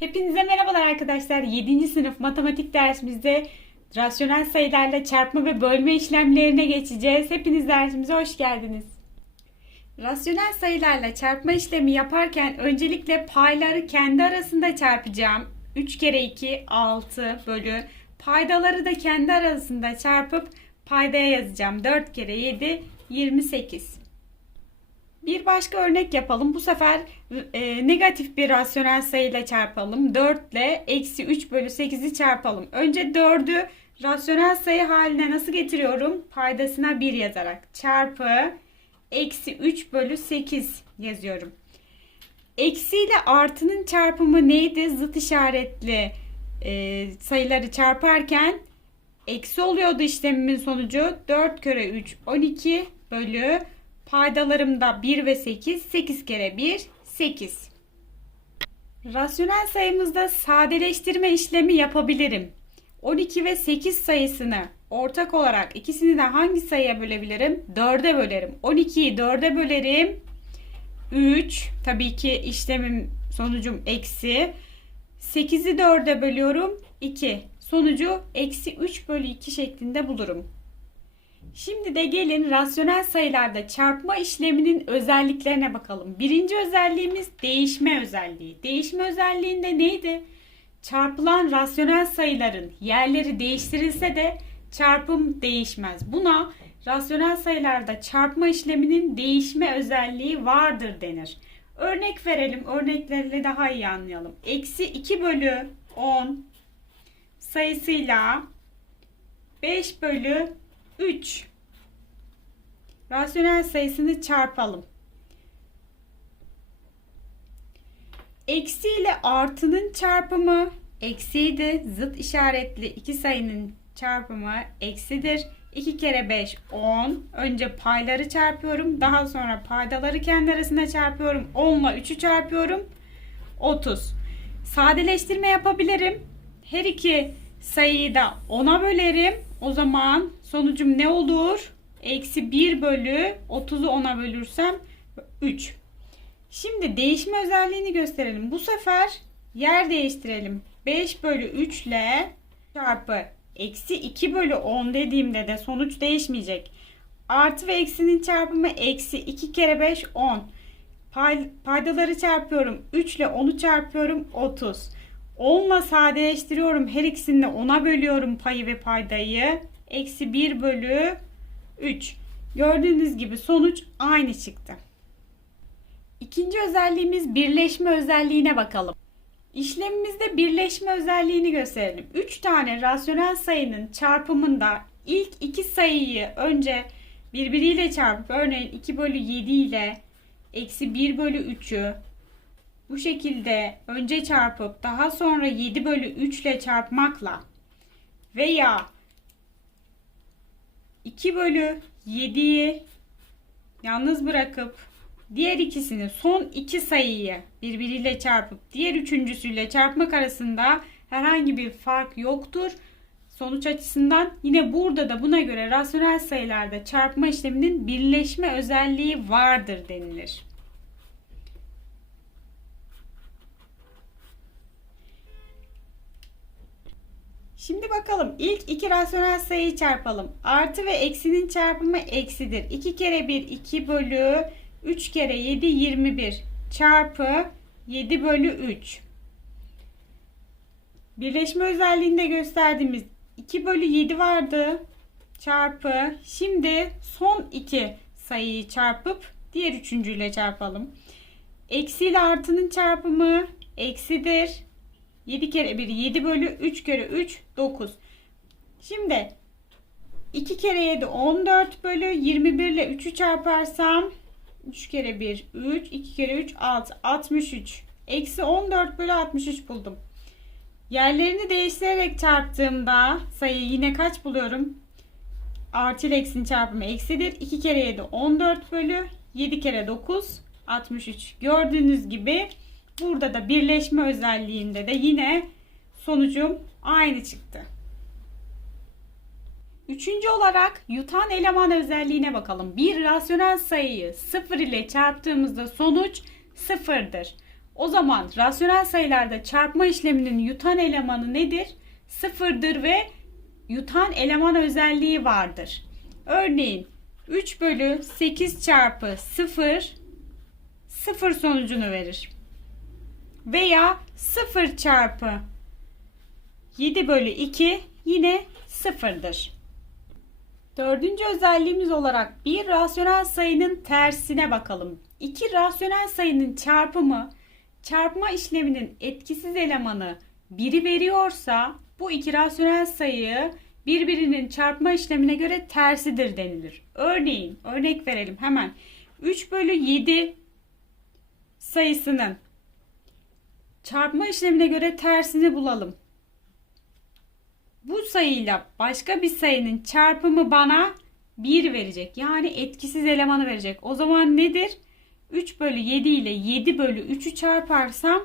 Hepinize merhabalar arkadaşlar. 7. sınıf matematik dersimizde rasyonel sayılarla çarpma ve bölme işlemlerine geçeceğiz. Hepiniz dersimize hoş geldiniz. Rasyonel sayılarla çarpma işlemi yaparken öncelikle payları kendi arasında çarpacağım. 3 kere 2 6 bölü paydaları da kendi arasında çarpıp paydaya yazacağım. 4 kere 7 28. Bir başka örnek yapalım. Bu sefer e, negatif bir rasyonel sayıyla çarpalım. 4 ile eksi 3 bölü 8'i çarpalım. Önce 4'ü rasyonel sayı haline nasıl getiriyorum? Paydasına 1 yazarak. Çarpı eksi 3 bölü 8 yazıyorum. Eksi ile artının çarpımı neydi? Zıt işaretli e, sayıları çarparken eksi oluyordu işlemimin sonucu. 4 kere 3 12 bölü Paydalarımda 1 ve 8. 8 kere 1 8. Rasyonel sayımızda sadeleştirme işlemi yapabilirim. 12 ve 8 sayısını ortak olarak ikisini de hangi sayıya bölebilirim? 4'e bölerim. 12'yi 4'e bölerim. 3 tabii ki işlemim sonucum eksi. 8'i 4'e bölüyorum. 2. Sonucu eksi 3 bölü 2 şeklinde bulurum. Şimdi de gelin rasyonel sayılarda çarpma işleminin özelliklerine bakalım. Birinci özelliğimiz değişme özelliği. Değişme özelliğinde neydi? Çarpılan rasyonel sayıların yerleri değiştirilse de çarpım değişmez. Buna rasyonel sayılarda çarpma işleminin değişme özelliği vardır denir. Örnek verelim. Örneklerle daha iyi anlayalım. Eksi 2 bölü 10 sayısıyla 5 bölü 3. Rasyonel sayısını çarpalım. Eksi ile artının çarpımı eksiydi. Zıt işaretli iki sayının çarpımı eksidir. 2 kere 5 10. Önce payları çarpıyorum. Daha sonra paydaları kendi arasında çarpıyorum. 10 ile 3'ü çarpıyorum. 30. Sadeleştirme yapabilirim. Her iki sayıyı da 10'a bölerim. O zaman sonucum ne olur? Eksi 1 bölü 30'u 10'a bölürsem 3. Şimdi değişme özelliğini gösterelim. Bu sefer yer değiştirelim. 5 bölü 3 ile çarpı eksi 2 bölü 10 dediğimde de sonuç değişmeyecek. Artı ve eksinin çarpımı eksi 2 kere 5 10. Pay, paydaları çarpıyorum. 3 ile 10'u çarpıyorum 30. 10 ile sadeleştiriyorum. Her ikisini de 10'a bölüyorum payı ve paydayı. Eksi 1 bölü 3. Gördüğünüz gibi sonuç aynı çıktı. İkinci özelliğimiz birleşme özelliğine bakalım. İşlemimizde birleşme özelliğini gösterelim. 3 tane rasyonel sayının çarpımında ilk iki sayıyı önce birbiriyle çarpıp örneğin 2 bölü 7 ile eksi 1 bölü 3'ü bu şekilde önce çarpıp daha sonra 7 bölü 3 ile çarpmakla veya 2 bölü 7'yi yalnız bırakıp diğer ikisini son iki sayıyı birbiriyle çarpıp diğer üçüncüsüyle çarpmak arasında herhangi bir fark yoktur. Sonuç açısından yine burada da buna göre rasyonel sayılarda çarpma işleminin birleşme özelliği vardır denilir. Şimdi bakalım ilk iki rasyonel sayıyı çarpalım. Artı ve eksinin çarpımı eksidir. 2 kere 1 2 bölü 3 kere 7 21 çarpı 7 bölü 3. Birleşme özelliğinde gösterdiğimiz 2 bölü 7 vardı. Çarpı şimdi son iki sayıyı çarpıp diğer üçüncüyle çarpalım. Eksi ile artının çarpımı eksidir. 7 kere 1 7 bölü 3 kere 3 9. Şimdi 2 kere 7 14 bölü 21 ile 3'ü çarparsam 3 kere 1 3 2 kere 3 6 63 eksi 14 bölü 63 buldum. Yerlerini değiştirerek çarptığımda sayıyı yine kaç buluyorum? Artı ile eksinin çarpımı eksidir. 2 kere 7 14 bölü 7 kere 9 63. Gördüğünüz gibi Burada da birleşme özelliğinde de yine sonucum aynı çıktı. Üçüncü olarak yutan eleman özelliğine bakalım. Bir rasyonel sayıyı sıfır ile çarptığımızda sonuç sıfırdır. O zaman rasyonel sayılarda çarpma işleminin yutan elemanı nedir? Sıfırdır ve yutan eleman özelliği vardır. Örneğin 3 bölü 8 çarpı 0 0 sonucunu verir. Veya 0 çarpı 7 bölü 2 yine sıfırdır. Dördüncü özelliğimiz olarak bir rasyonel sayının tersine bakalım. İki rasyonel sayının çarpımı çarpma işleminin etkisiz elemanı biri veriyorsa bu iki rasyonel sayı birbirinin çarpma işlemine göre tersidir denilir. Örneğin örnek verelim hemen 3 bölü 7 sayısının çarpma işlemine göre tersini bulalım. Bu sayıyla başka bir sayının çarpımı bana 1 verecek. Yani etkisiz elemanı verecek. O zaman nedir? 3 bölü 7 ile 7 bölü 3'ü çarparsam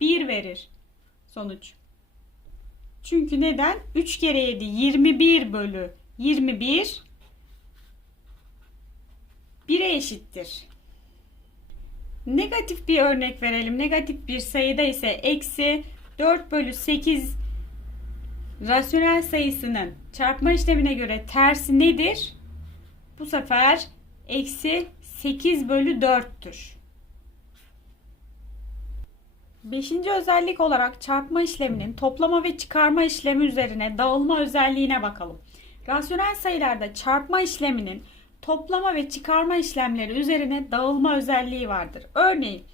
1 verir sonuç. Çünkü neden? 3 kere 7 21 bölü 21 1'e eşittir. Negatif bir örnek verelim. Negatif bir sayıda ise eksi 4 bölü 8 rasyonel sayısının çarpma işlemine göre tersi nedir? Bu sefer eksi 8 bölü 4'tür. Beşinci özellik olarak çarpma işleminin toplama ve çıkarma işlemi üzerine dağılma özelliğine bakalım. Rasyonel sayılarda çarpma işleminin toplama ve çıkarma işlemleri üzerine dağılma özelliği vardır. Örneğin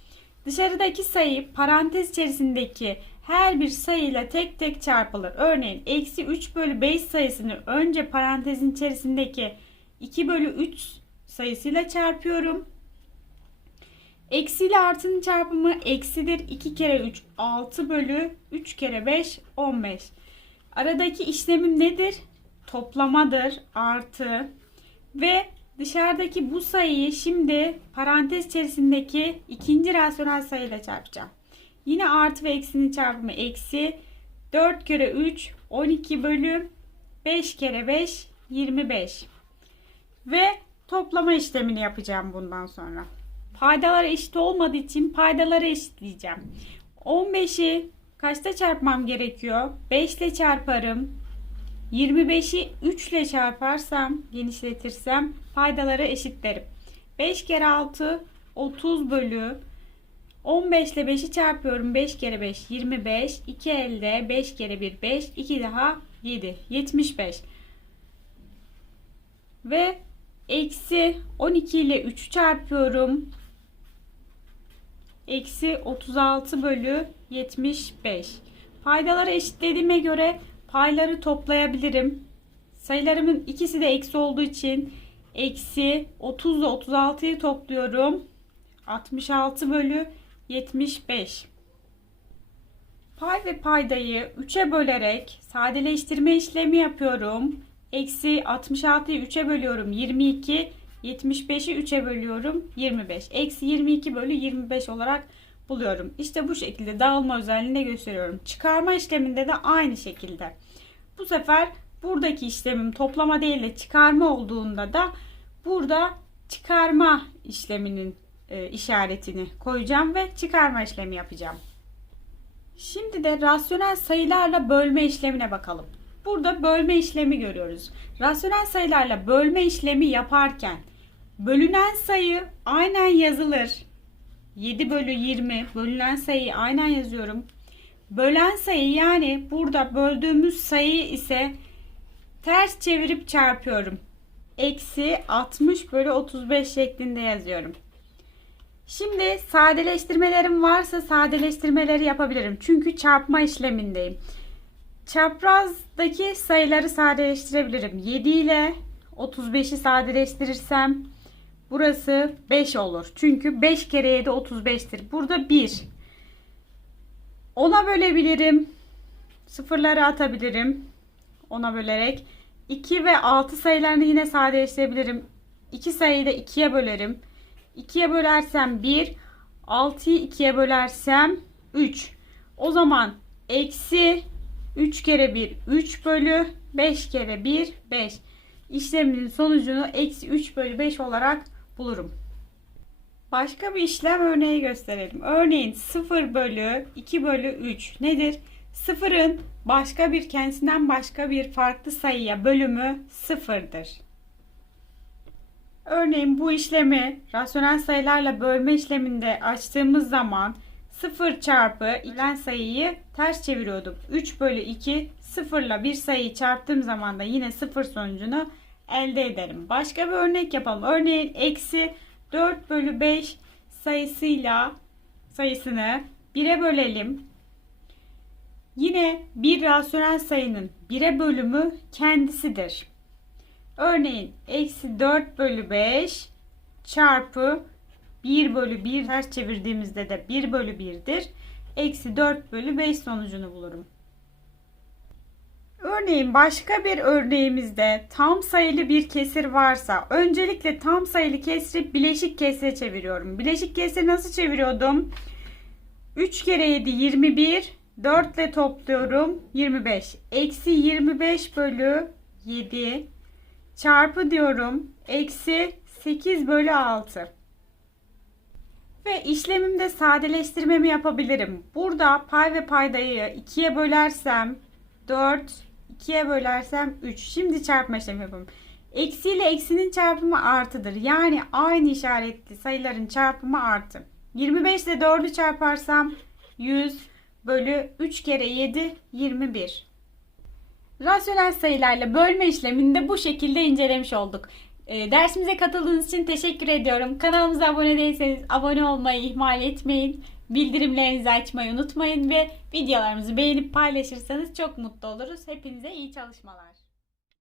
dışarıdaki sayı parantez içerisindeki her bir sayıyla tek tek çarpılır. Örneğin eksi 3 bölü 5 sayısını önce parantezin içerisindeki 2 bölü 3 sayısıyla çarpıyorum. Eksi ile artının çarpımı eksidir. 2 kere 3 6 bölü 3 kere 5 15. Aradaki işlemim nedir? Toplamadır. Artı. Ve dışarıdaki bu sayıyı şimdi parantez içerisindeki ikinci rasyonel sayıyla çarpacağım. Yine artı ve eksinin çarpımı eksi. 4 kere 3 12 bölü 5 kere 5 25. Ve toplama işlemini yapacağım bundan sonra. Paydalar eşit olmadığı için paydaları eşitleyeceğim. 15'i kaçta çarpmam gerekiyor? 5 ile çarparım. 25'i 3 ile çarparsam, genişletirsem paydaları eşitlerim. 5 kere 6 30 bölü 15 ile 5'i çarpıyorum. 5 kere 5 25. 2 elde 5 kere 1 5. 2 daha 7. 75. Ve eksi 12 ile 3 çarpıyorum. Eksi 36 bölü 75. Paydaları eşitlediğime göre payları toplayabilirim. Sayılarımın ikisi de eksi olduğu için eksi 30 ile 36'yı topluyorum. 66 bölü 75. Pay ve paydayı 3'e bölerek sadeleştirme işlemi yapıyorum. Eksi 66'yı 3'e bölüyorum 22. 75'i 3'e bölüyorum 25. Eksi 22 bölü 25 olarak buluyorum. İşte bu şekilde dağılma özelliğini gösteriyorum. Çıkarma işleminde de aynı şekilde. Bu sefer buradaki işlemim toplama değil de çıkarma olduğunda da burada çıkarma işleminin e, işaretini koyacağım ve çıkarma işlemi yapacağım. Şimdi de rasyonel sayılarla bölme işlemine bakalım. Burada bölme işlemi görüyoruz. Rasyonel sayılarla bölme işlemi yaparken bölünen sayı aynen yazılır. 7 bölü 20 bölünen sayıyı aynen yazıyorum. Bölen sayı yani burada böldüğümüz sayı ise ters çevirip çarpıyorum. Eksi 60 bölü 35 şeklinde yazıyorum. Şimdi sadeleştirmelerim varsa sadeleştirmeleri yapabilirim. Çünkü çarpma işlemindeyim. Çaprazdaki sayıları sadeleştirebilirim. 7 ile 35'i sadeleştirirsem burası 5 olur. Çünkü 5 kere 7 35'tir. Burada 1. 10'a bölebilirim. Sıfırları atabilirim. 10'a bölerek. 2 ve 6 sayılarını yine sadeleştirebilirim. 2 sayıyı da 2'ye bölerim. 2'ye bölersem 1. 6'yı 2'ye bölersem 3. O zaman eksi 3 kere 1 3 bölü 5 kere 1 5. İşleminin sonucunu eksi 3 bölü 5 olarak bulurum. Başka bir işlem örneği gösterelim. Örneğin 0 bölü 2 bölü 3 nedir? Sıfırın başka bir kendisinden başka bir farklı sayıya bölümü sıfırdır. Örneğin bu işlemi rasyonel sayılarla bölme işleminde açtığımız zaman 0 çarpı ilen sayıyı ters çeviriyorduk. 3 bölü 2 sıfırla bir sayıyı çarptığım zaman da yine sıfır sonucunu elde ederim. Başka bir örnek yapalım. Örneğin eksi 4 bölü 5 sayısıyla sayısını 1'e bölelim. Yine bir rasyonel sayının 1'e bölümü kendisidir. Örneğin eksi 4 bölü 5 çarpı 1 bölü 1 ters çevirdiğimizde de 1 bölü 1'dir. Eksi 4 bölü 5 sonucunu bulurum. Örneğin başka bir örneğimizde tam sayılı bir kesir varsa öncelikle tam sayılı kesri bileşik kesre çeviriyorum. Bileşik kesri nasıl çeviriyordum? 3 kere 7 21 4 ile topluyorum 25. Eksi 25 bölü 7 çarpı diyorum. Eksi 8 bölü 6. Ve işlemimde sadeleştirmemi yapabilirim. Burada pay ve paydayı 2'ye bölersem 4, 2'ye bölersem 3. Şimdi çarpma işlemi yapalım. Eksi ile eksinin çarpımı artıdır. Yani aynı işaretli sayıların çarpımı artı. 25 ile 4'ü çarparsam 100 bölü 3 kere 7 21. Rasyonel sayılarla bölme işlemini de bu şekilde incelemiş olduk. E, dersimize katıldığınız için teşekkür ediyorum. Kanalımıza abone değilseniz abone olmayı ihmal etmeyin. Bildirimlerinizi açmayı unutmayın ve videolarımızı beğenip paylaşırsanız çok mutlu oluruz. Hepinize iyi çalışmalar.